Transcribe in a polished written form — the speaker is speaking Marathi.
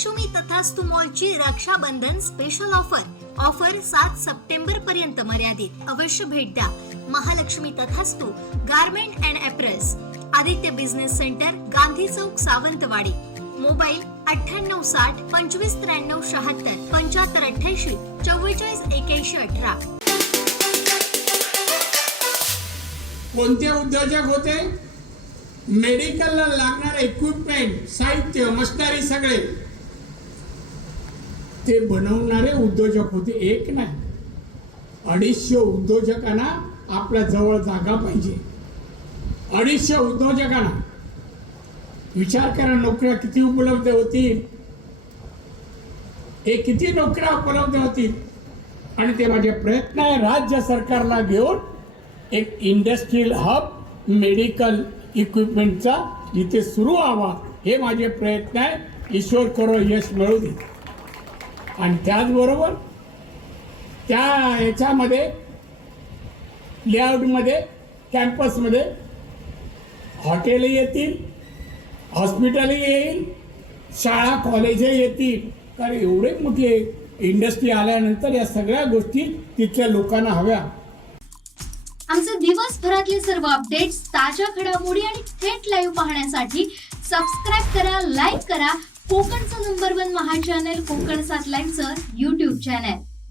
महालक्ष्मी तथास्तु मॉलची रक्षाबंधन स्पेशल ऑफर 7 सप्टेंबर पर्यंत मर्यादित। अवश्य भेट द्या महालक्ष्मी तथास्तु garment and apparels, Aditya business centre, Gandhi Chowk, Sawantwadi. Mobile 9860 2593 76 7588 44 81 18। कोणते उद्योजक होते? मेडिकलला लागणारे इक्विपमेंट, साहित्य, मशिनरी सगळे ते बनवणारे उद्योजक होते। एक नाही, 250 उद्योजकांना आपल्या जवळ जागा पाहिजे। 250 उद्योजकांना विचार करा, नोकऱ्या किती उपलब्ध होतील, हे किती नोकऱ्या उपलब्ध होतील। आणि ते माझे प्रयत्न आहे राज्य सरकारला घेऊन एक इंडस्ट्रियल हब मेडिकल इक्विपमेंटचा इथे सुरू व्हावा, हे माझे प्रयत्न आहे। ईश्वर करो यश मिळू दे। आणि त्याचबरोबर त्या याच्यामध्ये लेआउटमध्ये कॅम्पसमध्ये हॉटेलही येतील, हॉस्पिटलही येईल, शाळा कॉलेजही येतील। कारण एवढे मोठी इंडस्ट्री आल्यानंतर या सगळ्या गोष्टी तिथल्या लोकांना हव्या। आमचे दिवसभरातले सर्व अपडेट्स, ताज्या घडामोडी आणि थेट लाईव्ह पाहण्यासाठी सबस्क्राईब करा, लाईक करा कोकणचं नंबर 1 महा चॅनल कोकण 7 लाईव्हचं YouTube चॅनल।